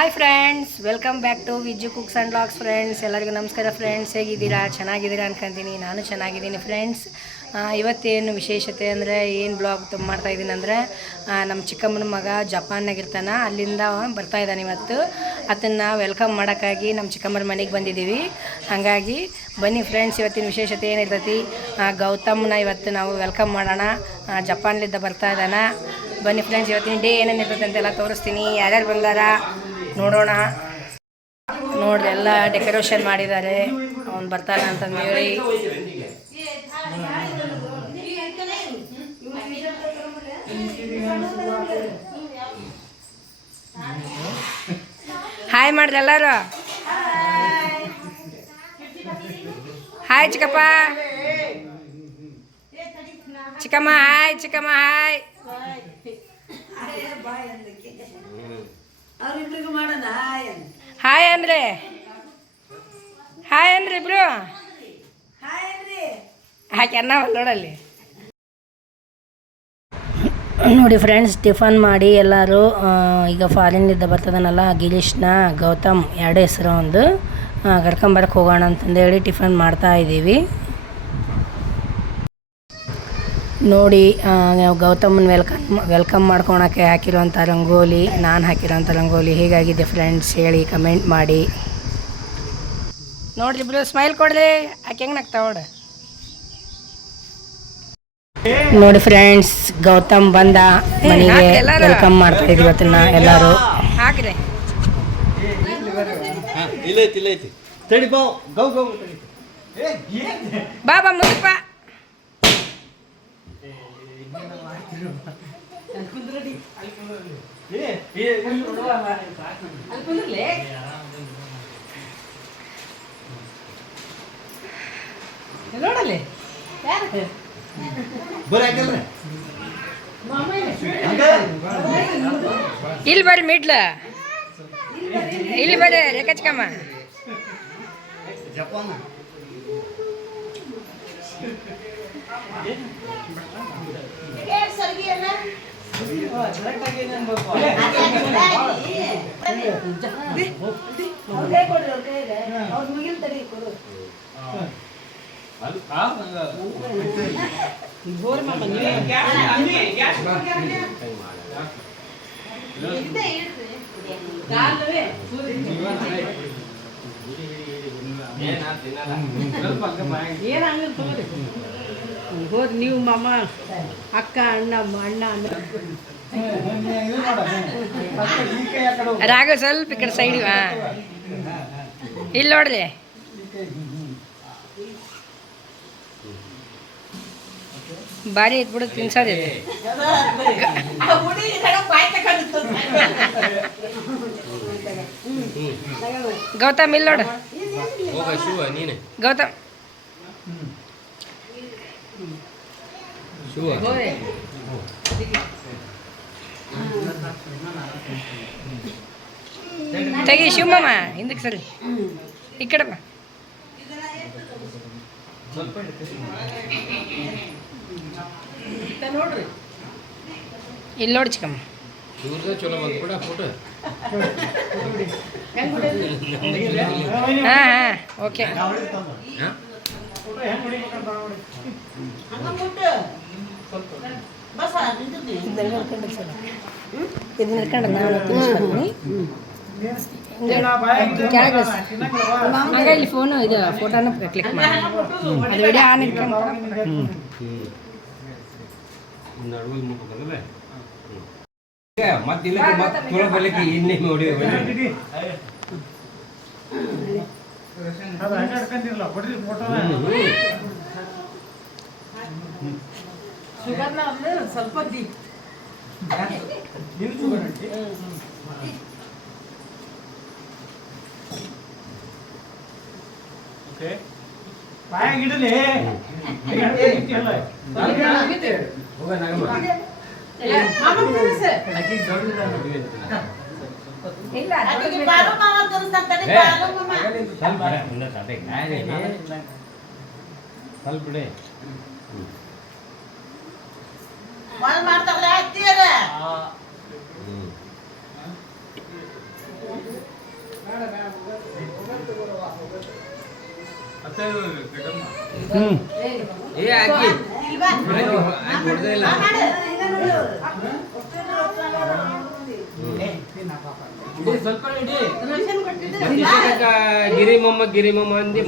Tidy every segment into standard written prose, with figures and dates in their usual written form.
Hi friends, welcome back to Vijju cooks and blogs. Friends ಎಲ್ಲರಿಗೂ ನಮಸ್ಕಾರ. Friends ಹೇಗಿದ್ದೀರಾ? ಚೆನ್ನಾಗಿದ್ದೀರಾ ಅನ್ಕೊಂತೀನಿ. ನಾನು ಚೆನ್ನಾಗಿದ್ದೀನಿ ಫ್ರೆಂಡ್ಸ್. ಇವತ್ತೇನು ವಿಶೇಷತೆ ಅಂದರೆ ಏನು ಬ್ಲಾಗ್ ಮಾಡ್ತಾಯಿದ್ದೀನಿ ಅಂದರೆ, ನಮ್ಮ ಚಿಕ್ಕಮ್ಮನ ಮಗ ಜಪಾನ್ನಾಗಿರ್ತಾನೆ, ಅಲ್ಲಿಂದ ಬರ್ತಾಯಿದ್ದಾನೆ ಇವತ್ತು. ಅದನ್ನು ವೆಲ್ಕಮ್ ಮಾಡೋಕ್ಕಾಗಿ ನಮ್ಮ ಚಿಕ್ಕಮ್ಮನ ಮನೆಗೆ ಬಂದಿದ್ದೀವಿ. ಹಾಗಾಗಿ ಬನ್ನಿ ಫ್ರೆಂಡ್ಸ್, ಇವತ್ತಿನ ವಿಶೇಷತೆ ಏನಿರ್ತೈತಿ, ಗೌತಮ್ನ ಇವತ್ತು ನಾವು ವೆಲ್ಕಮ್ ಮಾಡೋಣ. ಜಪಾನ್ಲಿಂದ ಬರ್ತಾ ಇದ್ದಾನೆ. ಬನ್ನಿ ಫ್ರೆಂಡ್ಸ್, ಇವತ್ತಿನ ಡೇ ಏನೇನು ಇರ್ತೈತೆ ಅಂತೆಲ್ಲ ತೋರಿಸ್ತೀನಿ. ಯಾರ್ಯಾರು ಬಂದಾರ ನೋಡೋಣ. ನೋಡ್ರಿ, ಎಲ್ಲ ಡೆಕೋರೇಷನ್ ಮಾಡಿದ್ದಾರೆ ಅವ್ನು ಬರ್ತಾನೆ ಅಂತಂದೇಳಿ. ಹಾಯ್ ಮಾಡ್ರಿ ಎಲ್ಲರೂ. ಹಾಯ್ ಚಿಕ್ಕಪ್ಪ, ಚಿಕ್ಕಮ್ಮ ಹಾಯ್, ಚಿಕ್ಕಮ್ಮ ಹಾಯ್. ಹಾಯ್ ಅಂದ್ರೆ ಹಾಯ್ ಅಂದ್ರೆ ಇಬ್ರು ಹಾಕಿ ಅನ್ನ ನೋಡಲ್ಲಿ. ನೋಡಿ ಫ್ರೆಂಡ್ಸ್, ಟಿಫನ್ ಮಾಡಿ ಎಲ್ಲರೂ ಈಗ ಫಾರಿನ್ನಿಂದ ಬರ್ತದನಲ್ಲ ಗಿರೀಶ್ನ, ಗೌತಮ್ ಎರಡು ಹೆಸರು ಒಂದು, ಕರ್ಕೊಂಬರಕ್ಕೆ ಹೋಗೋಣ ಅಂತಂದೇಳಿ ಟಿಫನ್ ಮಾಡ್ತಾ ಇದ್ದೀವಿ. ನೋಡಿ, ಗೌತಮನ್ ವೆಲ್ಕಮ್ ಮಾಡ್ಕೊಳಕ್ಕೆ ಹಾಕಿರೋಂಥ ರಂಗೋಲಿ, ನಾನು ಹಾಕಿರೋಂಥ ರಂಗೋಲಿ ಹೇಗಾಗಿದೆ ಫ್ರೆಂಡ್ಸ್ ಹೇಳಿ ಕಮೆಂಟ್ ಮಾಡಿ. ನೋಡ್ರಿ ಇಬ್ರು ಸ್ಮೈಲ್ ಕೊಡ್ರಿ, ಆಕೆ ಹೆಂಗೆ ನಗ್ತಾವಡ. ನೋಡಿ ಫ್ರೆಂಡ್ಸ್, ಗೌತಮ್ ಬಂದ ಮನೆಗೆ, ವೆಲ್ಕಮ್ ಮಾಡ್ತಾ ಇದ್ವಿ ಇವತ್ತನ್ನ ಎಲ್ಲರೂ. ಹಾಕ್ರಿ ಬಾಬಾ ಮುಂದಕ್ಕೆ ಬಾ. ನೋಡಲ್ಲಿ ಇಲ್ಲಿ ಬರ್ರಿ, ಮಿಡ್ಲ ಇಲ್ಲಿ ಬರ್ರಿ ರೇಖಾಚಿಕಮ್ಮ. ಹೋದ್ ನೀವು ಮಾಮ ಅಕ್ಕ ಅಣ್ಣ ಅಂದ್ರೆ ರಾಘವ್ ಸ್ವಲ್ಪ ಈ ಕಡೆ ಸೈಡ್ ಇಲ್ಲಿ ನೋಡ್ರಿ. ಭಾರಿ ಐತ್ ಬಿಡು, ತಿನ್ಸೋದಿದೆ. ಗೌತಮ್ ಇಲ್ಲಿ ನೋಡು, ಗೌತಮ್ ತೆಗಿ ಶಿವಮ್ಮ ಹಿಂದಕ್ಕೆ ಸರಿ, ಈ ಕಡೆ ಬಾ. ಇಲ್ಲಿ ನೋಡಿ ಚಿಕ್ಕಮ್ಮ. ಹಾಂ ಓಕೆ. ಇದು ನಡ್ಕೊಂಡು ನಾನು ತಿನ್ನಿಸ್ತೀನಿ. ಹಂಗೆ ಇಲ್ಲಿ ಫೋನು ಇದು ಫೋಟೋನ ಕ್ಲಿಕ್ ಮಾಡಿ ಅದು ವಿಡಿಯೋ ಆನ್ ಇಟ್ಕೊಂಡು ಸ್ವಲ್ಪ ಬಾಯಾಗಿಡಲಿ ಗಿರಿಮಮ್ಮ ಅಂದಿ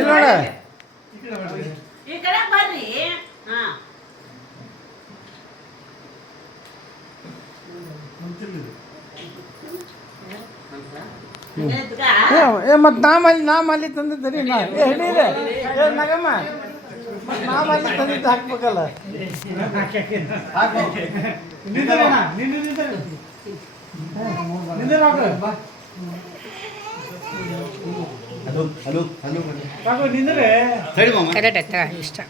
ನೋಡ ಈ ಕಡೆ ಬರ್ರಿ. ಮತ್ ನಾಮಲ್ಲಿ ತಂದಿದ್ದೀರಿ ಹಿಡೀರಿ ನಗಮ್ಮ ನಾಮಲ್ಲಿ ತಂದಿದ್ದು ಹಾಕ್ಬೇಕಲ್ಲ ಕರೆಕ್ಟ್ ಆಯ್ತಾ ಇಷ್ಟ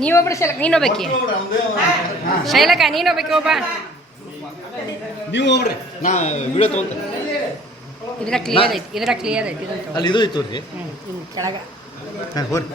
ನೀವೊಬ್ರು ನೀನೊಬ್ಬಕಿ ಶೈಲಕ ನೀನೊಬ್ಬಕಿ ಒಬ್ಬ ನೀವು ಹೋಗ್ರಿ ನಾ ವಿಡಿಯೋ ತಗೊಂತ ಇದ್ರ ಕ್ಲಿಯರ್ ಐತಿ ಅಲ್ಲಿ ಇದು ಇತ್ತು ರೀ ಕೆಳಗ ಹೋರಿ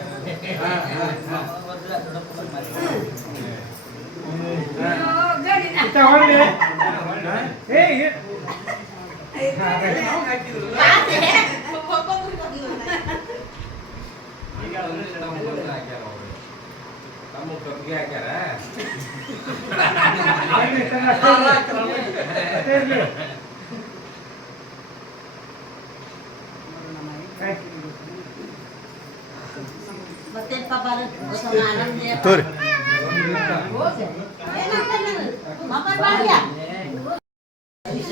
ತೋರಿ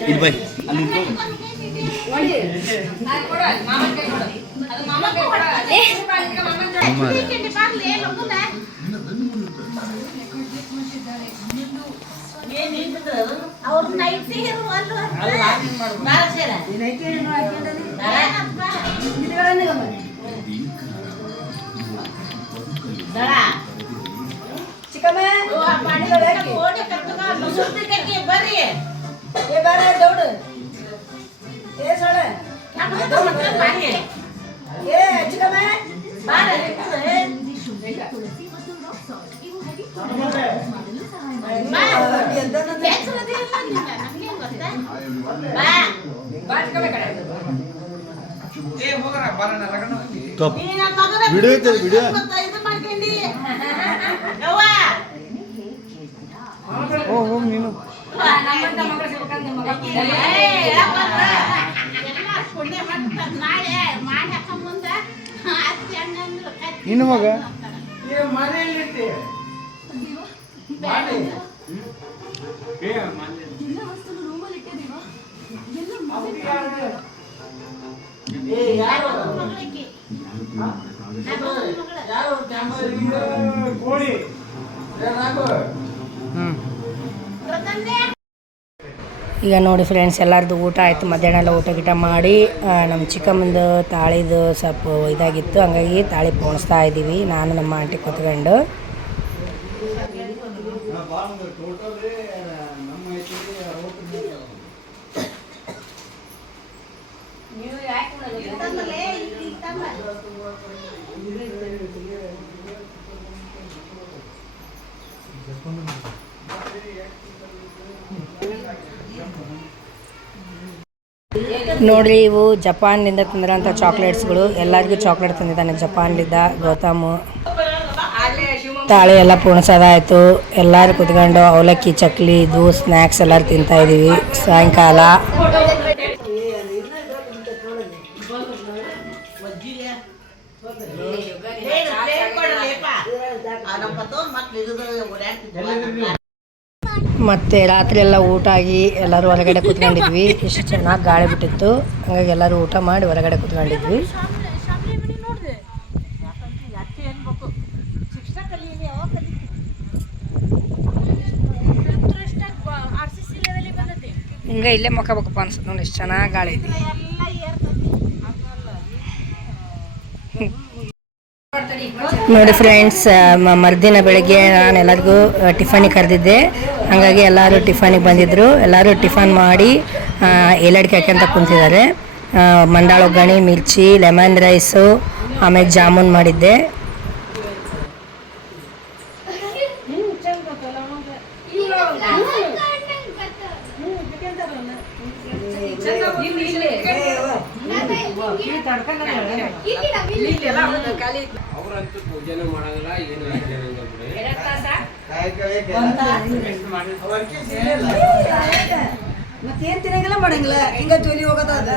ಇಲ್ಲಿ ಬೈ ಅಲ್ಲಿ ಅವ್ರ ನೈಟ್ ಬರ್ರಿ ದೌಡು ಏ ಸೊಳ ಏ ಚಿಕ್ಕಮ್ಮ ವಿಡಿಯೋ ಐತೆ ವಿಡಿಯೋ ಓ ನೀನು ಇನ್ನು ಮಗ ಈಗ ನೋಡಿ ಫ್ರೆಂಡ್ಸ್ ಎಲ್ಲರದು ಊಟ ಆಯಿತು ಮಧ್ಯಾಹ್ನ ಎಲ್ಲ ಊಟ ಗೀಟ ಮಾಡಿ ನಮ್ಮ ಚಿಕ್ಕಮ್ಮಂದು ತಾಳಿದು ಸ್ವಲ್ಪ ಇದಾಗಿತ್ತು ಹಂಗಾಗಿ ತಾಳಿ ಪೋಣಿಸ್ತಾ ಇದ್ದೀವಿ ನಾನು ನಮ್ಮ ಆಂಟಿ ಕೂತ್ಕೊಂಡು ನೋಡ್ರಿ ಇವು ಜಪಾನ್ನಿಂದ ತಂದಿರೋಂಥ ಚಾಕ್ಲೇಟ್ಸ್ಗಳು ಎಲ್ಲರಿಗೂ ಚಾಕ್ಲೇಟ್ ತಂದಿದ್ದಾನೆ ಜಪಾನ್ಲಿದ್ದ ಗೌತಮ್ ತಾಳಿ ಎಲ್ಲ ಪೂರ್ಣಸೋದಾಯಿತು ಎಲ್ಲರೂ ಕುತ್ಕೊಂಡು ಅವಲಕ್ಕಿ ಚಕ್ಲಿ ಇದು ಸ್ನ್ಯಾಕ್ಸ್ ಎಲ್ಲರೂ ತಿಂತಾಯಿದ್ದೀವಿ ಸಾಯಂಕಾಲ ಮತ್ತು ರಾತ್ರಿ ಎಲ್ಲ ಊಟ ಆಗಿ ಎಲ್ಲರೂ ಹೊರಗಡೆ ಕೂತ್ಕೊಂಡಿದ್ವಿ ಎಷ್ಟು ಚೆನ್ನಾಗಿ ಗಾಳಿ ಬಿಟ್ಟಿತ್ತು ಹಾಗಾಗಿ ಎಲ್ಲರೂ ಊಟ ಮಾಡಿ ಹೊರಗಡೆ ಕೂತ್ಕೊಂಡಿದ್ವಿ ಹಿಂಗೆ ಇಲ್ಲೇ ಮಕ್ಕಬೇಕಪ್ಪ ಅನ್ಸುತ್ತೆ ನೋಡಿ ಎಷ್ಟು ಚೆನ್ನಾಗಿ ಗಾಳಿ ಐತಿ ನೋಡಿ ಫ್ರೆಂಡ್ಸ್ ಮರುದಿನ ಬೆಳಗ್ಗೆ ನಾನು ಎಲ್ಲರಿಗೂ ಟಿಫನಿಗೆ ಕರೆದಿದ್ದೆ ಹಾಗಾಗಿ ಎಲ್ಲರೂ ಟಿಫನಿಗೆ ಬಂದಿದ್ದರು ಎಲ್ಲರೂ ಟಿಫನ್ ಮಾಡಿ ಎಲೆ ಅಡಿಕೆ ಹಾಕ್ಯಂತ ಕುಂತಿದ್ದಾರೆ ಮಂಡಾಳ ಒಗ್ಗರಣೆ ಮಿರ್ಚಿ ಲೆಮನ್ ರೈಸು ಆಮೇಲೆ ಜಾಮೂನ್ ಮಾಡಿದ್ದೆ. ಅವ್ರಂತೂ ಪೂಜೆನೂ ಮಾಡಂಗಿಲ್ಲ ಏನು ಮತ್ತೇನ್ ತಿನ್ನಂಗಿಲ್ಲ ಮಾಡಂಗಿಲ್ಲ ಹಿಂಗ ಜೋಲಿ ಹೋಗೋದ ಅದ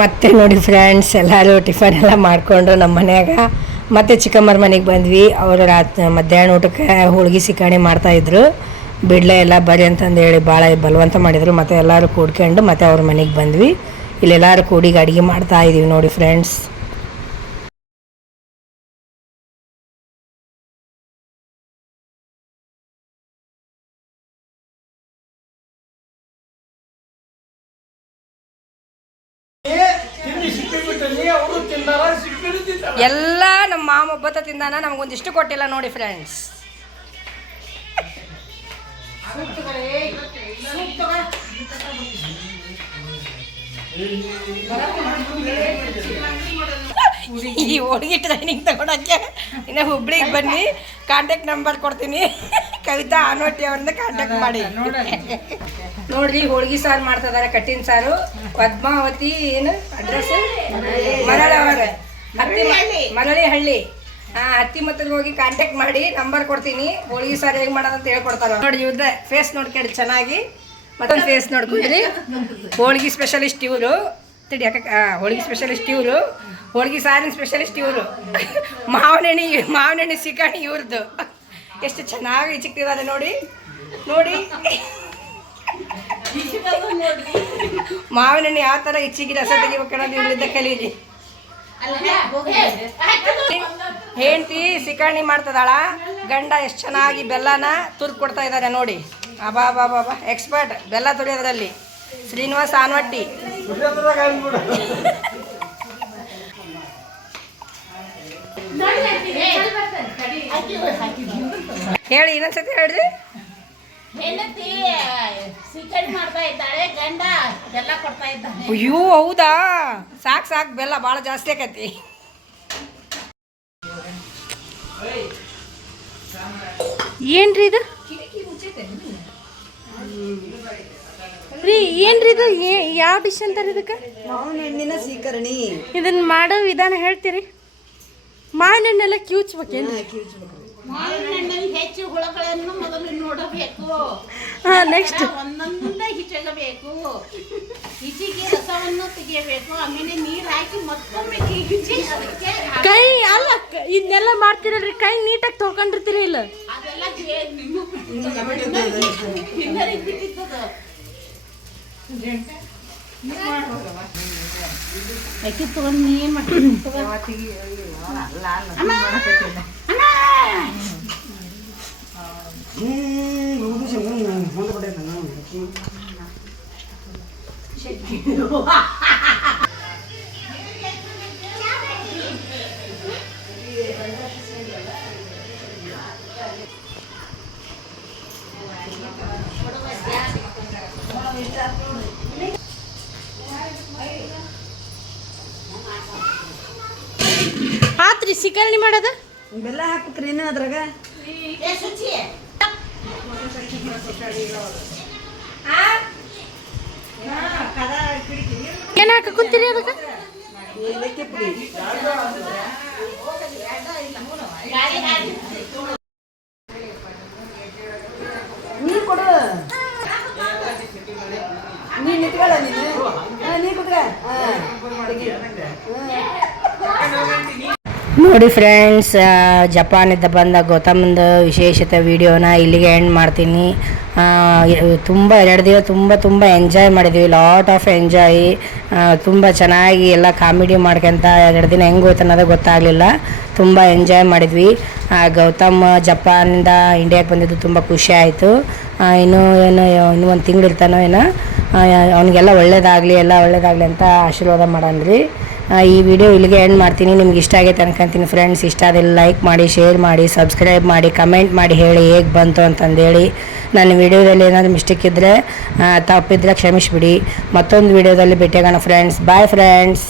ಮತ್ತೆ ನೋಡಿ ಫ್ರೆಂಡ್ಸ್, ಎಲ್ಲರೂ ಟಿಫನ್ ಎಲ್ಲ ಮಾಡಿಕೊಂಡು ನಮ್ಮ ಮನ್ಯಾಗ ಮತ್ತೆ ಚಿಕ್ಕಮ್ಮರ ಮನೆಗೆ ಬಂದ್ವಿ. ಅವರು ಮಧ್ಯಾಹ್ನ ಊಟಕ್ಕೆ ಹೋಳ್ಗೆ ಸಿಕಾಣಿ ಮಾಡ್ತಾಯಿದ್ರು. ಬಿಡ್ಲೆ ಎಲ್ಲ ಬರ್ರಿ ಅಂತಂದು ಹೇಳಿ ಭಾಳ ಬಲವಂತ ಮಾಡಿದರು. ಮತ್ತು ಎಲ್ಲರೂ ಕೂಡ್ಕೊಂಡು ಮತ್ತೆ ಅವ್ರ ಮನೆಗೆ ಬಂದ್ವಿ. ಇಲ್ಲೆಲ್ಲರೂ ಕೂಡಿಗೆ ಅಡುಗೆ ಮಾಡ್ತಾ ಇದ್ದೀವಿ ನೋಡಿ ಫ್ರೆಂಡ್ಸ್. ಎಲ್ಲ ನಮ್ಮ ಮಾಮ ಒಬ್ಬತ್ತ ತಿಂದಾನ, ನಮಗೊಂದಿಷ್ಟು ಕೊಟ್ಟಿಲ್ಲ ನೋಡಿ ಫ್ರೆಂಡ್ಸ್. ಈ ಹೋಳಿಗೆ ಟ್ರೈನಿಂಗ್ ತಗೊಳಕ್ಕೆ ಇನ್ನು ಹುಬ್ಳಿಗೆ ಬನ್ನಿ, ಕಾಂಟ್ಯಾಕ್ಟ್ ನಂಬರ್ ಕೊಡ್ತೀನಿ. ಕವಿತಾ ಆನೋಟಿ ಅವ್ರನ್ನ ಕಾಂಟ್ಯಾಕ್ಟ್ ಮಾಡಿ. ನೋಡ್ರಿ, ಹೋಳಿಗೆ ಸಾರು ಮಾಡ್ತಾ ಇದಾರೆ, ಕಟ್ಟಿನ ಸಾರು. ಪದ್ಮಾವತಿ ಏನು ಅಡ್ರೆಸ್? ಮರಳಿ ಹಳ್ಳಿ. ಹತ್ತಿ ಮತ್ತದ ಹೋಗಿ ಕಾಂಟ್ಯಾಕ್ಟ್ ಮಾಡಿ, ನಂಬರ್ ಕೊಡ್ತೀನಿ. ಹೋಳಿಗೆ ಸಾರು ಹೇಗೆ ಮಾಡೋದಂತ ಹೇಳ್ಕೊಡ್ತಾರೆ ನೋಡಿ. ಇವ್ರದ್ದೆ ಫೇಸ್ ನೋಡ್ಕೊಂಡು ಚೆನ್ನಾಗಿ ಮತ್ತೊಂದು ಫೇಸ್ ನೋಡ್ಕೊಂಡ್ರಿ. ಹೋಳಿಗೆ ಸ್ಪೆಷಲಿಸ್ಟ್ ಇವರು. ತಿಡಿ ಹೋಳಿಗೆ ಸ್ಪೆಷಲಿಸ್ಟ್ ಇವರು, ಹೋಳಿಗೆ ಸಾರಿನ ಸ್ಪೆಷಲಿಸ್ಟ್ ಇವರು. ಮಾವನೆಣ್ಣೆ ಸಿಕಾಣಿ ಇವ್ರದ್ದು. ಎಷ್ಟು ಚೆನ್ನಾಗಿ ಚಿಕ್ಕಿದ್ದಾರೆ ನೋಡಿ ನೋಡಿ. ಮಾವಿನ ಹಣ್ಣು ಯಾವ ಥರ ಹೆಚ್ಚಿಗೆ ರಸ ತೆಗಿಬೇಕನ್ನೋದು ಇವಳಿಂದ ಕಲೀಲಿ. ಹೆಂಡ್ತಿ ಸಿಕಾಣಿ ಮಾಡ್ತದಾಳ, ಗಂಡ ಎಷ್ಟು ಚೆನ್ನಾಗಿ ಬೆಲ್ಲನ ತುರ್ದು ಕೊಡ್ತಾ ಇದ್ದಾರೆ ನೋಡಿ. ಅಬಾ ಬಾ ಬಾಬಾ ಎಕ್ಸ್ಪರ್ಟ್ ಬೆಲ್ಲ ತುಳಿಯೋದ್ರಲ್ಲಿ ಶ್ರೀನಿವಾಸ್ ಆನ್ವಟ್ಟಿ. ಹೇಳಿ, ಇನ್ನೊಂದ್ಸತಿ ಹೇಳ್ರಿ. ಹೆಂಡತಿ ಸಿಕಣಿ ಮಾಡ್ತಾ ಇದ್ದಾಳೆ, ಗಂಡ ಬೆಲ್ಲ ಕೊಡ್ತಾ ಇದ್ದಾನೆ. ಅಯ್ಯೋ ಹೌದಾ? ಸಾಕು ಸಾಕು, ಬೆಲ್ಲ ಭಾಳ ಜಾಸ್ತಿ ಆಕತಿ. ಏನ್ರಿ ಇದು ರೀ? ಏನ್ರಿ ಇದು? ಯಾವ ಡಿಶ್ ಅಂತಾರೆ ಇದಕ್ಕೆ? ಮಾವಿನ ಹಣ್ಣಿನ ಸೀಕರಣಿ. ಇದನ್ನ ಮಾಡೋ ವಿಧಾನ ಹೇಳ್ತೀರಿ? ಮಾವಿನ ಹಣ್ಣೆಲ್ಲ ಕಿವುಚ್ಬೇಕೇನು? ಮಾವಿನ ಹಣ್ಣಲ್ಲಿ ಹೆಚ್ಚು ಹುಳಗಳನ್ನು ಮೊದಲು ನೋಡಬೇಕು. ನೆಕ್ಸ್ಟ್ ಒಂದೊಂದೇ ಹಿಚಗಬೇಕು. ಹಿಚಿಗೆ ರಸವನ್ನು ತೆಗೆಯಬೇಕು. ಆಮೇಲೆ ನೀರು ಹಾಕಿ ಮತ್ತೊಮ್ಮೆ ಹಿಚಿ ಅದಕ್ಕೆ ಕೈ ಅಲ್ಲ, ಇದನ್ನೆಲ್ಲ ಮಾಡ್ತಿರಲ್ರಿ, ಕೈ ನೀಟಾಗಿ ತೊಳ್ಕೊಂಡಿರ್ತೀರಿ ಇಲ್ಲ? ಅದೆಲ್ಲ ಬಿಟ್ಟಿರ್ತದ. ಅಕ್ಕಿ ತಗೊಂಡು ನೀ ಏನು ಮಾಡ್ತೀನಿ? ಆತ್ರಿ ಸಿಕರಣಿ ಮಾಡೋದ? ಬೆಲ್ಲ ಹಾಕ್ಬೇಕ್ರಿ ಇನ್ನೂ ಅದ್ರಾಗ. ಶುಚಿ ಏನು ಹಾಕುತ್ತೀರಿ ಅದಕ್ಕೆ? ಏಲಕ್ಕಿ ಪುಡಿ. ನೀ ಕೊಡು, ನೀ ನಿಂತ್ಕೊಳ್ಳ, ನೀ ಕುತ್ಕ. ನೋಡಿ ಫ್ರೆಂಡ್ಸ್, ಜಪಾನಿಂದ ಬಂದ ಗೌತಮ್ದು ವಿಶೇಷತೆ ವಿಡಿಯೋನ ಇಲ್ಲಿಗೆ ಎಂಡ್ ಮಾಡ್ತೀನಿ. ತುಂಬ 2 ದಿನ ತುಂಬ ಎಂಜಾಯ್ ಮಾಡಿದ್ವಿ, ಲಾಟ್ ಆಫ್ ಎಂಜಾಯ್. ತುಂಬ ಚೆನ್ನಾಗಿ ಎಲ್ಲ ಕಾಮಿಡಿ ಮಾಡ್ಕೊಂತ 2 ದಿನ ಹೆಂಗೆ ಹೋಯ್ತು ಅನ್ನೋದು ಗೊತ್ತಾಗಲಿಲ್ಲ. ತುಂಬ ಎಂಜಾಯ್ ಮಾಡಿದ್ವಿ. ಗೌತಮ್ ಜಪಾನಿಂದ ಇಂಡಿಯಾಗೆ ಬಂದಿದ್ದು ತುಂಬ ಖುಷಿ ಆಯಿತು. ಇನ್ನೂ 1 ತಿಂಗಳು ಇರ್ತಾನೋ ಏನೋ. ಅವನಿಗೆಲ್ಲ ಒಳ್ಳೇದಾಗಲಿ ಅಂತ ಆಶೀರ್ವಾದ ಮಾಡನ್ರಿ. ಈ ವಿಡಿಯೋ ಇಲ್ಲಿಗೆ ಎಂಡ್ ಮಾಡ್ತೀನಿ. ನಿಮ್ಗೆ ಇಷ್ಟ ಆಗೈತೆ ಅನ್ಕೊಂತೀನಿ ಫ್ರೆಂಡ್ಸ್. ಇಷ್ಟ ಆದಲ್ಲಿ ಲೈಕ್ ಮಾಡಿ, ಶೇರ್ ಮಾಡಿ, ಸಬ್ಸ್ಕ್ರೈಬ್ ಮಾಡಿ, ಕಮೆಂಟ್ ಮಾಡಿ ಹೇಳಿ ಹೇಗೆ ಬಂತು ಅಂತಂದೇಳಿ. ನನ್ನ ವಿಡಿಯೋದಲ್ಲಿ ಏನಾದರೂ ಮಿಸ್ಟೇಕ್ ಇದ್ದರೆ ತಪ್ಪಿದ್ರೆ ಕ್ಷಮಿಸಿಬಿಡಿ. ಮತ್ತೊಂದು ವಿಡಿಯೋದಲ್ಲಿ ಭೇಟಿಯಾಗೋಣ ಫ್ರೆಂಡ್ಸ್. Bye friends.